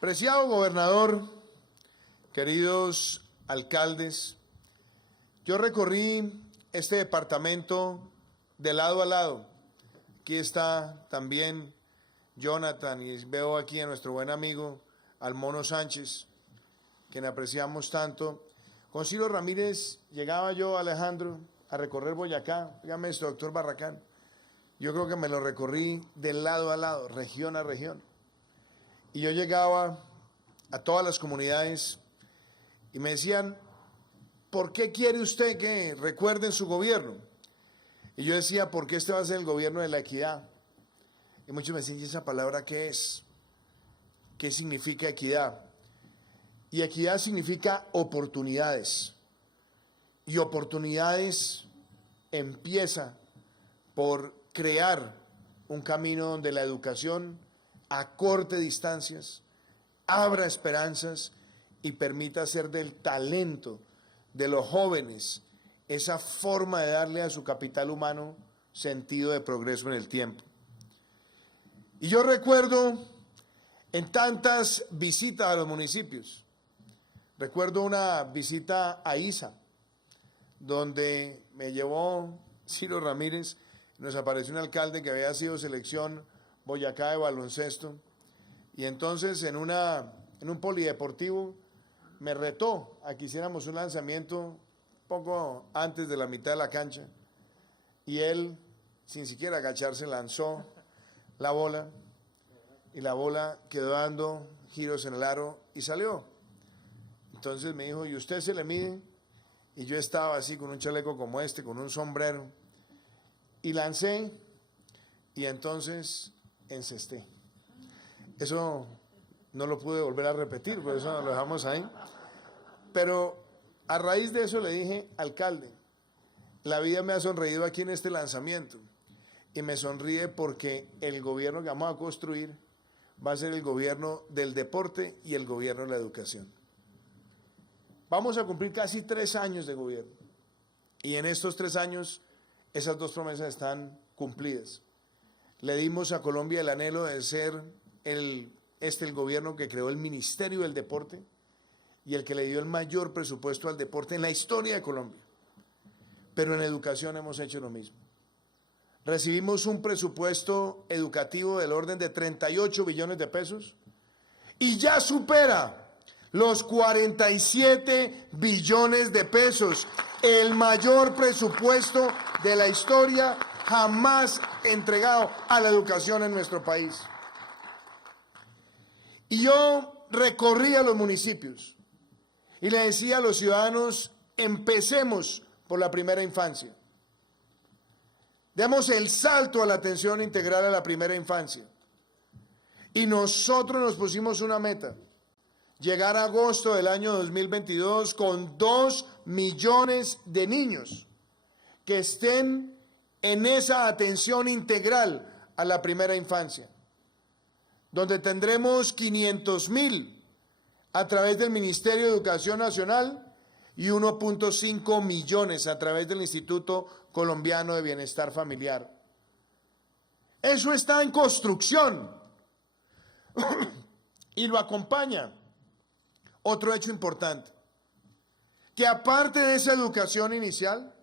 Preciado gobernador, queridos alcaldes, yo recorrí este departamento de lado a lado. Aquí está también Jonathan y veo aquí a nuestro buen amigo al Mono Sánchez, quien apreciamos tanto. Con Ciro Ramírez llegaba yo, Alejandro, a recorrer Boyacá. Dígame esto, doctor Barracán. Yo creo que me lo recorrí de lado a lado, región a región. Y yo llegaba a todas las comunidades y me decían, ¿por qué quiere usted que recuerden su gobierno? Y yo decía, porque este va a ser el gobierno de la equidad. Y muchos me decían, ¿y esa palabra qué es? ¿Qué significa equidad? Y equidad significa oportunidades. Y oportunidades empieza por crear un camino donde la educación acorte distancias, abra esperanzas y permita hacer del talento de los jóvenes esa forma de darle a su capital humano sentido de progreso en el tiempo. Y yo recuerdo en tantas visitas a los municipios, recuerdo una visita a Isa, donde me llevó Ciro Ramírez, nos apareció un alcalde que había sido selección Boyacá de baloncesto, y entonces en un polideportivo me retó a que hiciéramos un lanzamiento poco antes de la mitad de la cancha, y él, sin siquiera agacharse, lanzó la bola, y la bola quedó dando giros en el aro y salió. Entonces me dijo, ¿y usted se le mide? Y yo estaba así con un chaleco como este, con un sombrero, y lancé, y entonces encesté. Eso no lo pude volver a repetir, por eso lo dejamos ahí. Pero a raíz de eso le dije, alcalde, la vida me ha sonreído aquí en este lanzamiento, y me sonríe porque el gobierno que vamos a construir va a ser el gobierno del deporte y el gobierno de la educación. Vamos a cumplir casi 3 años de gobierno, y en estos 3 años esas 2 promesas están cumplidas. Le dimos a Colombia el anhelo de ser el gobierno que creó el Ministerio del Deporte y el que le dio el mayor presupuesto al deporte en la historia de Colombia. Pero en educación hemos hecho lo mismo. Recibimos un presupuesto educativo del orden de 38 billones de pesos y ya supera los 47 billones de pesos, el mayor presupuesto de la historia jamás entregado a la educación en nuestro país. Y yo recorría los municipios y le decía a los ciudadanos, empecemos por la primera infancia. Demos el salto a la atención integral a la primera infancia. Y nosotros nos pusimos una meta, llegar a agosto del año 2022 con 2 millones de niños que estén en esa atención integral a la primera infancia, donde tendremos 500,000 a través del Ministerio de Educación Nacional y 1.5 millones a través del Instituto Colombiano de Bienestar Familiar. Eso está en construcción y lo acompaña otro hecho importante, que aparte de esa educación inicial,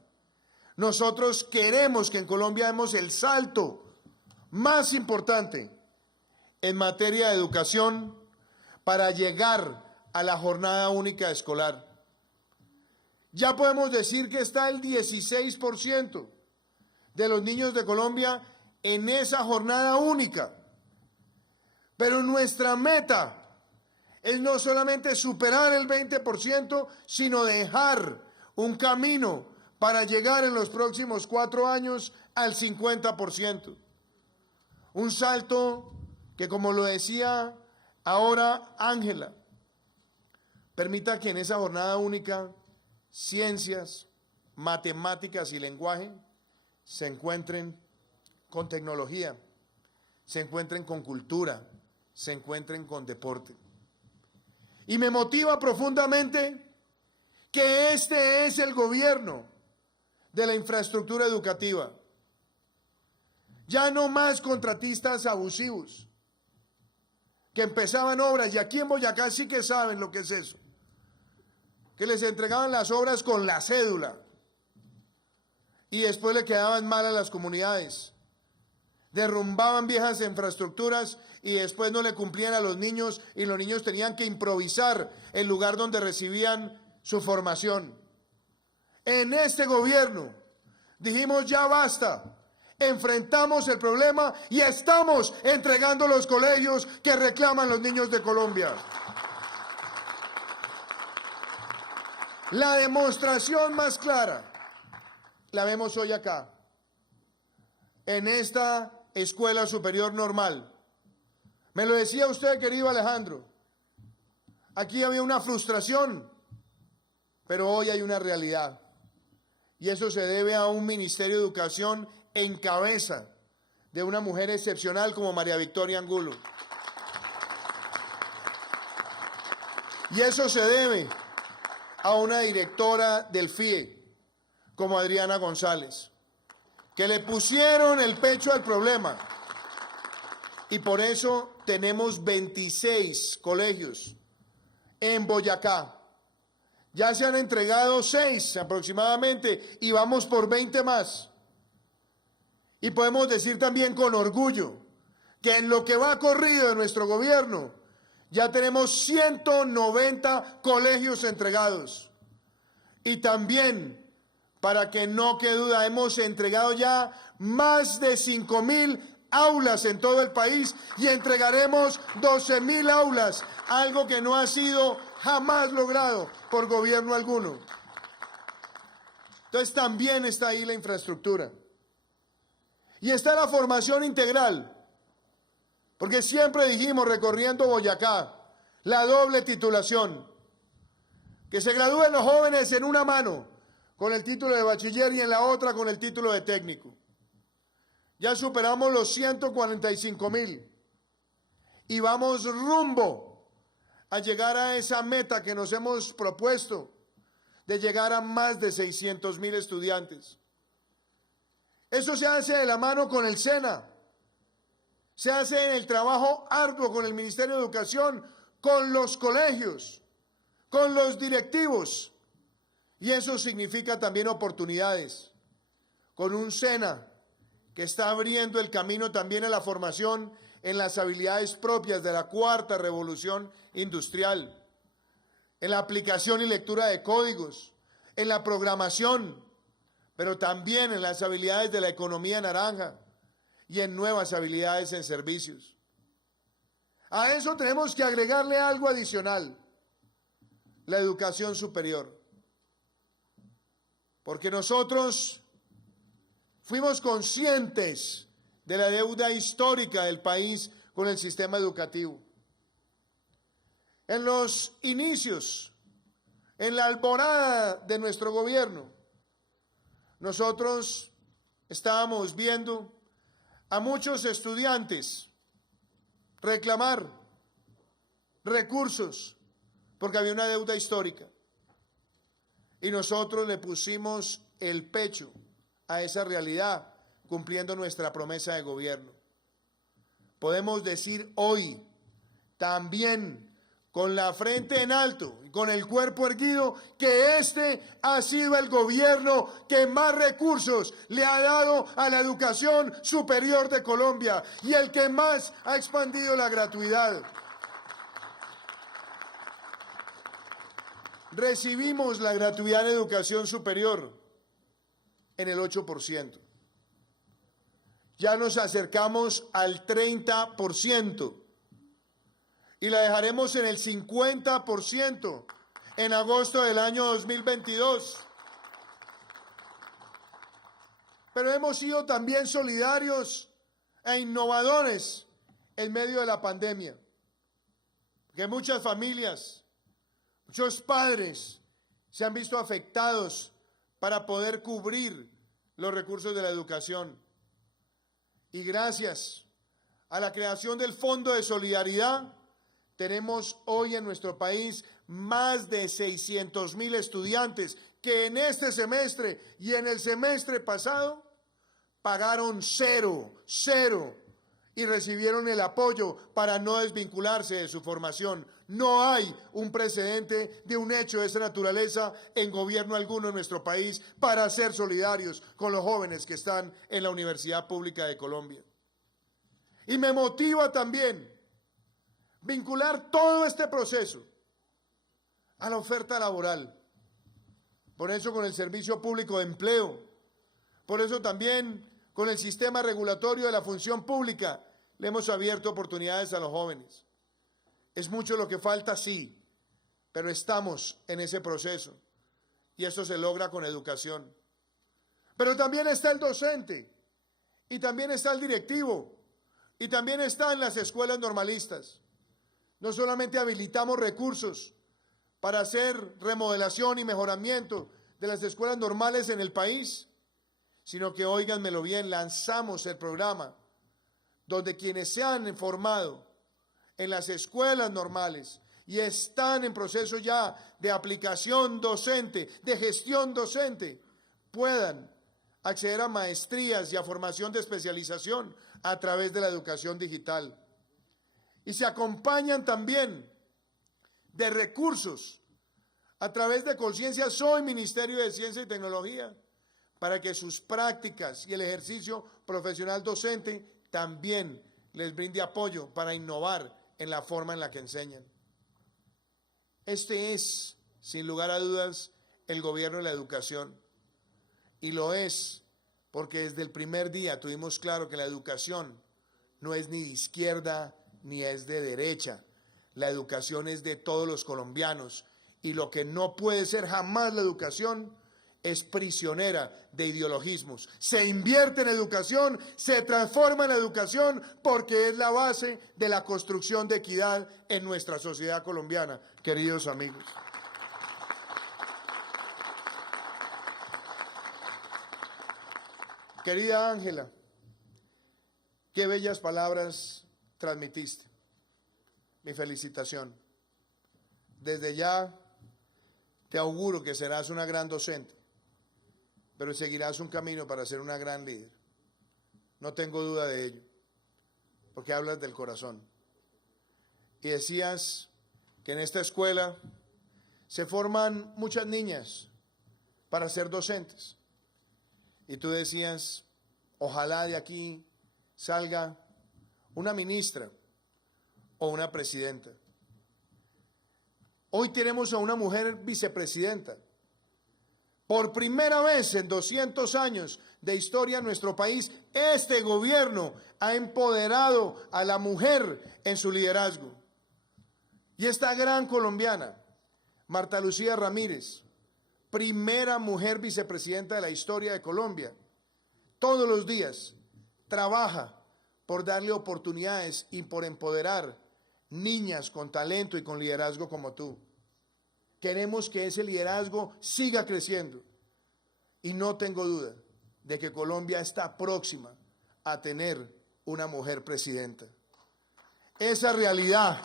nosotros queremos que en Colombia demos el salto más importante en materia de educación para llegar a la jornada única escolar. Ya podemos decir que está el 16% de los niños de Colombia en esa jornada única. Pero nuestra meta es no solamente superar el 20%, sino dejar un camino para llegar en los próximos 4 años al 50%. Un salto que, como lo decía ahora Ángela, permita que en esa jornada única ciencias, matemáticas y lenguaje se encuentren con tecnología, se encuentren con cultura, se encuentren con deporte. Y me motiva profundamente que este es el gobierno de la infraestructura educativa. Ya no más contratistas abusivos que empezaban obras, y aquí en Boyacá sí que saben lo que es eso, que les entregaban las obras con la cédula y después le quedaban mal a las comunidades, derrumbaban viejas infraestructuras y después no le cumplían a los niños y los niños tenían que improvisar el lugar donde recibían su formación. En este gobierno dijimos ya basta, enfrentamos el problema y estamos entregando los colegios que reclaman los niños de Colombia. La demostración más clara la vemos hoy acá, en esta escuela superior normal. Me lo decía usted, querido Alejandro, aquí había una frustración, pero hoy hay una realidad. Y eso se debe a un Ministerio de Educación en cabeza de una mujer excepcional como María Victoria Angulo. Y eso se debe a una directora del FIE como Adriana González, que le pusieron el pecho al problema. Y por eso tenemos 26 colegios en Boyacá. Ya se han entregado 6 aproximadamente y vamos por 20 más. Y podemos decir también con orgullo que en lo que va corrido de nuestro gobierno ya tenemos 190 colegios entregados. Y también, para que no quede duda, hemos entregado ya más de 5.000 aulas en todo el país y entregaremos 12.000 aulas, algo que no ha sido jamás logrado por gobierno alguno. Entonces también está ahí la infraestructura. Y está la formación integral, porque siempre dijimos, recorriendo Boyacá, la doble titulación, que se gradúen los jóvenes en una mano con el título de bachiller y en la otra con el título de técnico. Ya superamos los 145.000 y vamos rumbo a llegar a esa meta que nos hemos propuesto de llegar a más de 600.000 estudiantes. Eso se hace de la mano con el SENA, se hace en el trabajo arduo con el Ministerio de Educación, con los colegios, con los directivos, y eso significa también oportunidades, con un SENA que está abriendo el camino también a la formación en las habilidades propias de la cuarta revolución industrial, en la aplicación y lectura de códigos, en la programación, pero también en las habilidades de la economía naranja y en nuevas habilidades en servicios. A eso tenemos que agregarle algo adicional, la educación superior. Porque nosotros fuimos conscientes de la deuda histórica del país con el sistema educativo. En los inicios, en la alborada de nuestro gobierno, nosotros estábamos viendo a muchos estudiantes reclamar recursos porque había una deuda histórica. Y nosotros le pusimos el pecho a esa realidad, cumpliendo nuestra promesa de gobierno. Podemos decir hoy, también con la frente en alto y con el cuerpo erguido, que este ha sido el gobierno que más recursos le ha dado a la educación superior de Colombia y el que más ha expandido la gratuidad. Recibimos la gratuidad en educación superior en el 8%. Ya nos acercamos al 30% y la dejaremos en el 50% en agosto del año 2022. Pero hemos sido también solidarios e innovadores en medio de la pandemia, que muchas familias, muchos padres se han visto afectados para poder cubrir los recursos de la educación. Y gracias a la creación del Fondo de Solidaridad, tenemos hoy en nuestro país más de 600.000 estudiantes que en este semestre y en el semestre pasado pagaron cero, y recibieron el apoyo para no desvincularse de su formación. No hay un precedente de un hecho de esa naturaleza en gobierno alguno en nuestro país para ser solidarios con los jóvenes que están en la Universidad Pública de Colombia. Y me motiva también vincular todo este proceso a la oferta laboral. Por eso con el Servicio Público de Empleo, por eso también con el sistema regulatorio de la función pública le hemos abierto oportunidades a los jóvenes. Es mucho lo que falta, sí, pero estamos en ese proceso y eso se logra con educación. Pero también está el docente y también está el directivo y también está en las escuelas normalistas. No solamente habilitamos recursos para hacer remodelación y mejoramiento de las escuelas normales en el país, sino que, óiganmelo bien, lanzamos el programa donde quienes se han formado en las escuelas normales y están en proceso ya de aplicación docente, de gestión docente, puedan acceder a maestrías y a formación de especialización a través de la educación digital. Y se acompañan también de recursos a través de Conciencia Soy, Ministerio de Ciencia y Tecnología, para que sus prácticas y el ejercicio profesional docente también les brinde apoyo para innovar en la forma en la que enseñan. Este es, sin lugar a dudas, el gobierno de la educación. Y lo es porque desde el primer día tuvimos claro que la educación no es ni de izquierda ni es de derecha. La educación es de todos los colombianos. Y lo que no puede ser jamás la educación es prisionera de ideologismos. Se invierte en educación, se transforma en educación porque es la base de la construcción de equidad en nuestra sociedad colombiana, queridos amigos. Querida Ángela, qué bellas palabras transmitiste. Mi felicitación. Desde ya te auguro que serás una gran docente, pero seguirás un camino para ser una gran líder. No tengo duda de ello, porque hablas del corazón. Y decías que en esta escuela se forman muchas niñas para ser docentes. Y tú decías, ojalá de aquí salga una ministra o una presidenta. Hoy tenemos a una mujer vicepresidenta. Por primera vez en 200 años de historia en nuestro país, este gobierno ha empoderado a la mujer en su liderazgo. Y esta gran colombiana, Marta Lucía Ramírez, primera mujer vicepresidenta de la historia de Colombia, todos los días trabaja por darle oportunidades y por empoderar niñas con talento y con liderazgo como tú. Queremos que ese liderazgo siga creciendo y no tengo duda de que Colombia está próxima a tener una mujer presidenta. Esa realidad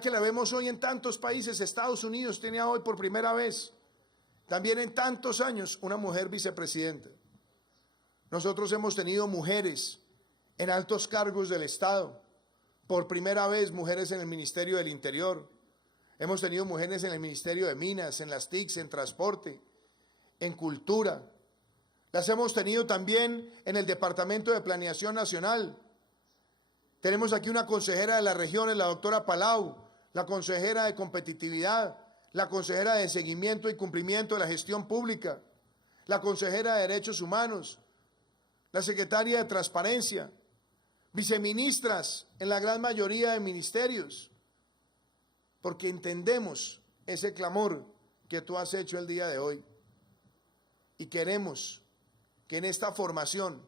que la vemos hoy en tantos países, Estados Unidos tiene hoy por primera vez, también en tantos años, una mujer vicepresidenta. Nosotros hemos tenido mujeres en altos cargos del Estado, por primera vez mujeres en el Ministerio del Interior, hemos tenido mujeres en el Ministerio de Minas, en las TICs, en transporte, en cultura, las hemos tenido también en el Departamento de Planeación Nacional. Tenemos aquí una consejera de las regiones, la doctora Palau, la consejera de competitividad, la consejera de seguimiento y cumplimiento de la gestión pública, la consejera de derechos humanos, la secretaria de transparencia, viceministras en la gran mayoría de ministerios, porque entendemos ese clamor que tú has hecho el día de hoy y queremos que en esta formación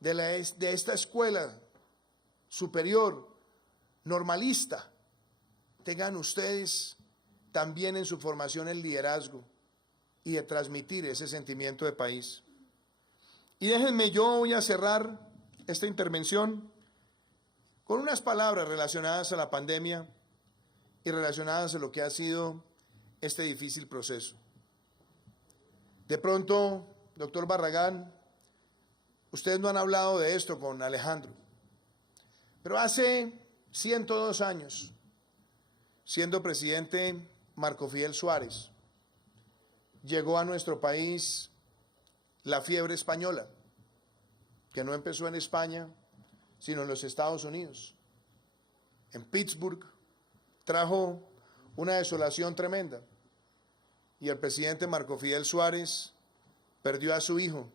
de esta escuela superior normalista tengan ustedes también en su formación el liderazgo y de transmitir ese sentimiento de país. Y déjenme, yo voy a cerrar esta intervención con unas palabras relacionadas a la pandemia y relacionadas a lo que ha sido este difícil proceso. De pronto, doctor Barragán, ustedes no han hablado de esto con Alejandro, pero hace 102 años, siendo presidente Marco Fidel Suárez, llegó a nuestro país la fiebre española, que no empezó en España, sino en los Estados Unidos. En Pittsburgh trajo una desolación tremenda y el presidente Marco Fidel Suárez perdió a su hijo,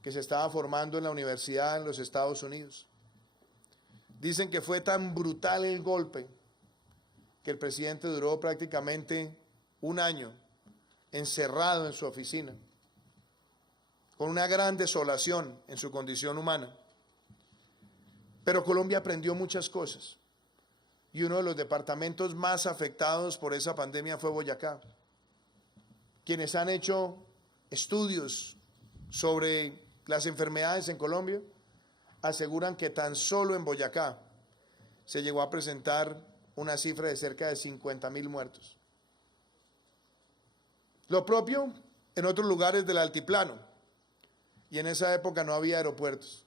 que se estaba formando en la universidad en los Estados Unidos. Dicen que fue tan brutal el golpe que el presidente duró prácticamente un año encerrado en su oficina, con una gran desolación en su condición humana. Pero Colombia aprendió muchas cosas y uno de los departamentos más afectados por esa pandemia fue Boyacá. Quienes han hecho estudios sobre las enfermedades en Colombia aseguran que tan solo en Boyacá se llegó a presentar una cifra de cerca de 50.000 muertos. Lo propio en otros lugares del altiplano, y en esa época no había aeropuertos.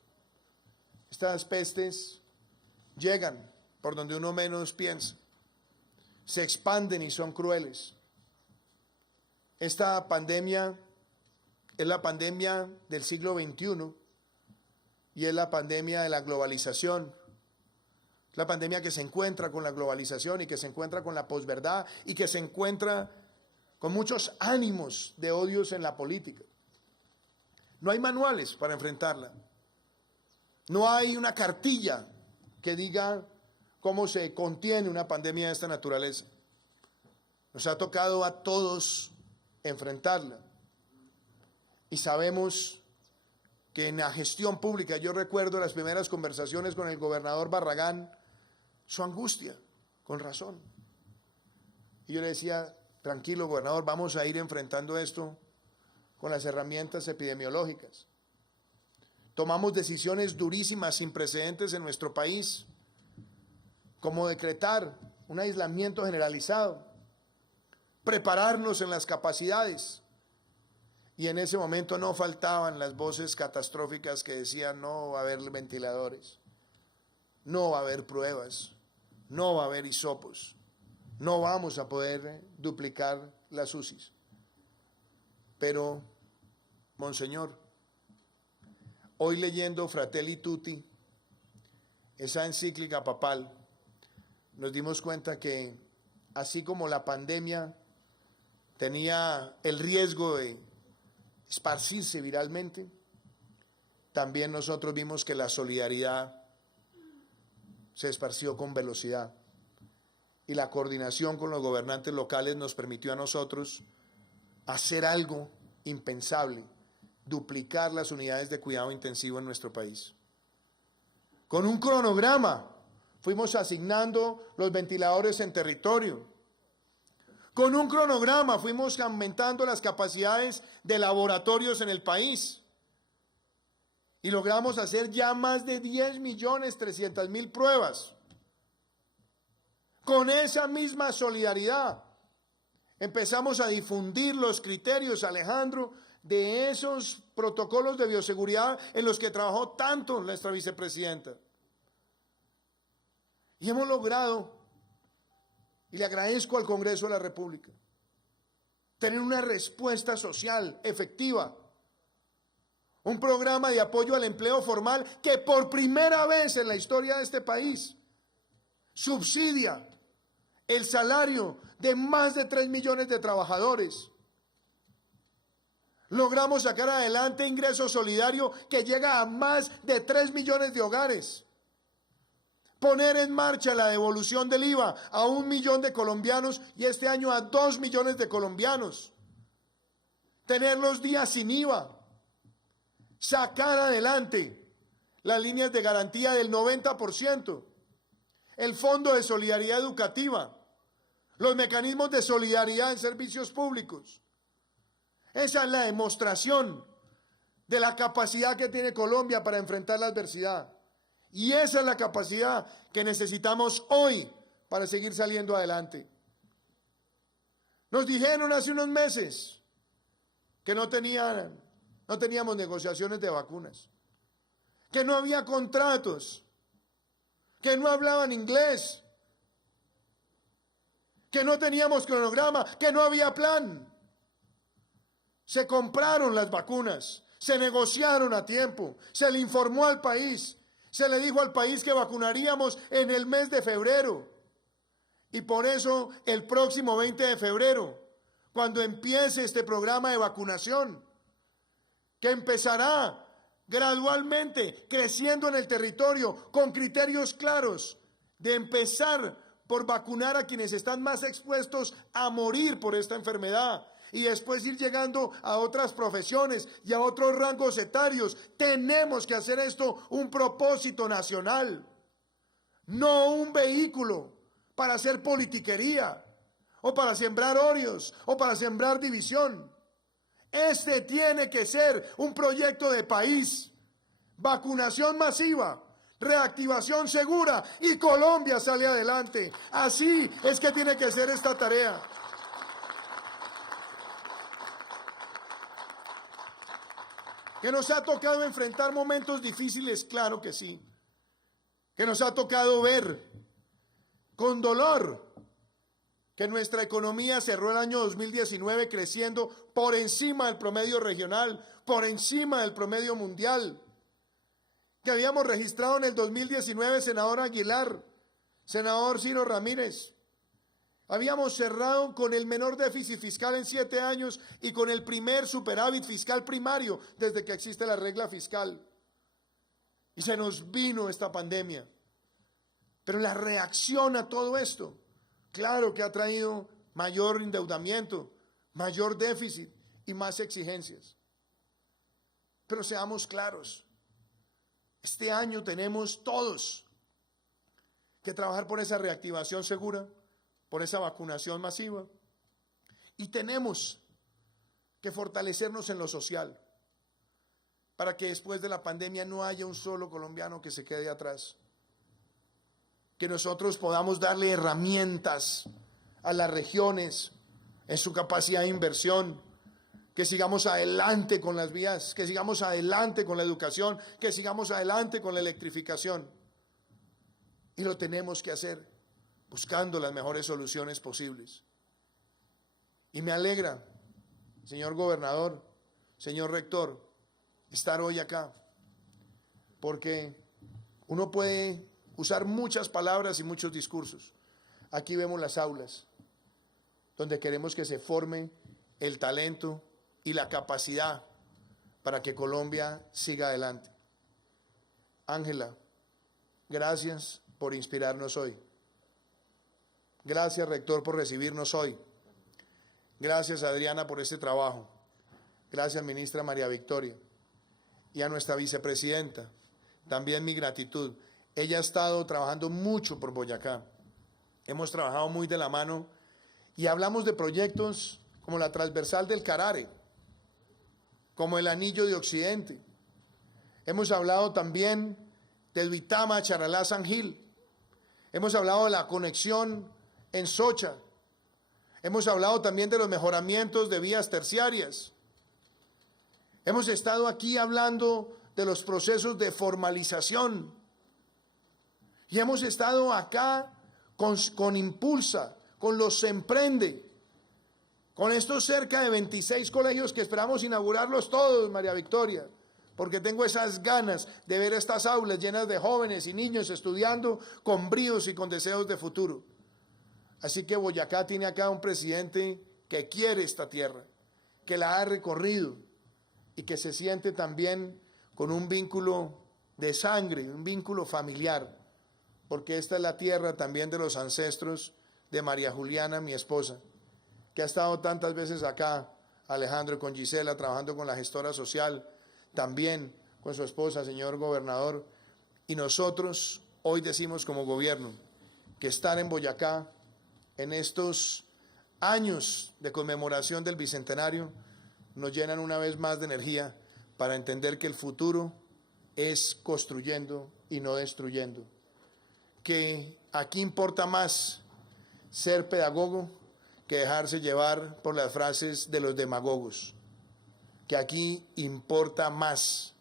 Estas pestes llegan por donde uno menos piensa, se expanden y son crueles. Esta pandemia es la pandemia del siglo XXI y es la pandemia de la globalización. La pandemia que se encuentra con la globalización y que se encuentra con la posverdad y que se encuentra con muchos ánimos de odios en la política. No hay manuales para enfrentarla. No hay una cartilla que diga cómo se contiene una pandemia de esta naturaleza. Nos ha tocado a todos enfrentarla. Y sabemos que en la gestión pública, yo recuerdo las primeras conversaciones con el gobernador Barragán, su angustia, con razón. Y yo le decía, tranquilo gobernador, vamos a ir enfrentando esto con las herramientas epidemiológicas. Tomamos decisiones durísimas, sin precedentes en nuestro país, como decretar un aislamiento generalizado, prepararnos en las capacidades. Y en ese momento no faltaban las voces catastróficas que decían no va a haber ventiladores, no va a haber pruebas, no va a haber hisopos, no vamos a poder duplicar las UCIs. Pero, monseñor, hoy leyendo Fratelli Tutti, esa encíclica papal, nos dimos cuenta que así como la pandemia tenía el riesgo de esparcirse viralmente, también nosotros vimos que la solidaridad se esparció con velocidad y la coordinación con los gobernantes locales nos permitió a nosotros hacer algo impensable, duplicar las unidades de cuidado intensivo en nuestro país. Con un cronograma fuimos asignando los ventiladores en territorio. Con un cronograma fuimos aumentando las capacidades de laboratorios en el país. Y logramos hacer ya más de 10.300.000 pruebas. Con esa misma solidaridad empezamos a difundir los criterios, Alejandro, de esos protocolos de bioseguridad en los que trabajó tanto nuestra vicepresidenta. Y hemos logrado, y le agradezco al Congreso de la República, tener una respuesta social efectiva. Un programa de apoyo al empleo formal que por primera vez en la historia de este país subsidia el salario de más de 3 millones de trabajadores. Logramos sacar adelante ingreso solidario que llega a más de 3 millones de hogares. Poner en marcha la devolución del IVA a 1 millón de colombianos y este año a 2 millones de colombianos. Tener los días sin IVA. Sacar adelante las líneas de garantía del 90%. El Fondo de Solidaridad Educativa. Los mecanismos de solidaridad en servicios públicos. Esa es la demostración de la capacidad que tiene Colombia para enfrentar la adversidad. Y esa es la capacidad que necesitamos hoy para seguir saliendo adelante. Nos dijeron hace unos meses que no teníamos negociaciones de vacunas, que no había contratos, que no hablaban inglés, que no teníamos cronograma, que no había plan. Se compraron las vacunas, se negociaron a tiempo, se le informó al país, se le dijo al país que vacunaríamos en el mes de febrero. Y por eso el próximo 20 de febrero, cuando empiece este programa de vacunación, que empezará gradualmente creciendo en el territorio con criterios claros de empezar por vacunar a quienes están más expuestos a morir por esta enfermedad y después ir llegando a otras profesiones y a otros rangos etarios. Tenemos que hacer esto un propósito nacional, no un vehículo para hacer politiquería o para sembrar odios o para sembrar división. Este tiene que ser un proyecto de país, vacunación masiva, reactivación segura y Colombia sale adelante. Así es que tiene que ser esta tarea. Que nos ha tocado enfrentar momentos difíciles, claro que sí. Que nos ha tocado ver con dolor que nuestra economía cerró el año 2019 creciendo por encima del promedio regional, por encima del promedio mundial. Que habíamos registrado en el 2019, senador Aguilar, senador Ciro Ramírez. Habíamos cerrado con el menor déficit fiscal en 7 años y con el primer superávit fiscal primario desde que existe la regla fiscal. Y se nos vino esta pandemia. Pero la reacción a todo esto, claro que ha traído mayor endeudamiento, mayor déficit y más exigencias. Pero seamos claros, este año tenemos todos que trabajar por esa reactivación segura, por esa vacunación masiva, y tenemos que fortalecernos en lo social para que después de la pandemia no haya un solo colombiano que se quede atrás. Que nosotros podamos darle herramientas a las regiones en su capacidad de inversión, que sigamos adelante con las vías, que sigamos adelante con la educación, que sigamos adelante con la electrificación. Y lo tenemos que hacer buscando las mejores soluciones posibles. Y me alegra, señor gobernador, señor rector, estar hoy acá, porque uno puede usar muchas palabras y muchos discursos. Aquí vemos las aulas, donde queremos que se forme el talento y la capacidad para que Colombia siga adelante. Ángela, gracias por inspirarnos hoy. Gracias, rector, por recibirnos hoy. Gracias, Adriana, por este trabajo. Gracias, ministra María Victoria. Y a nuestra vicepresidenta, también mi gratitud. Ella ha estado trabajando mucho por Boyacá. Hemos trabajado muy de la mano y hablamos de proyectos como la transversal del Carare, como el Anillo de Occidente. Hemos hablado también del Duitama, Charalá, San Gil. Hemos hablado de la conexión en Socha. Hemos hablado también de los mejoramientos de vías terciarias. Hemos estado aquí hablando de los procesos de formalización. Y hemos estado acá con Impulsa, con los Emprende, con estos cerca de 26 colegios que esperamos inaugurarlos todos, María Victoria, porque tengo esas ganas de ver estas aulas llenas de jóvenes y niños estudiando con bríos y con deseos de futuro. Así que Boyacá tiene acá un presidente que quiere esta tierra, que la ha recorrido y que se siente también con un vínculo de sangre, un vínculo familiar, porque esta es la tierra también de los ancestros de María Juliana, mi esposa, que ha estado tantas veces acá, Alejandro, con Gisela, trabajando con la gestora social, también con su esposa, señor gobernador. Y nosotros hoy decimos como gobierno que estar en Boyacá en estos años de conmemoración del Bicentenario nos llenan una vez más de energía para entender que el futuro es construyendo y no destruyendo. Que aquí importa más ser pedagogo que dejarse llevar por las frases de los demagogos. que aquí importa más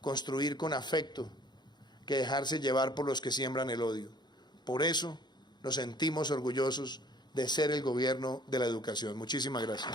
construir con afecto que dejarse llevar por los que siembran el odio. Por eso nos sentimos orgullosos de ser el gobierno de la educación. Muchísimas gracias.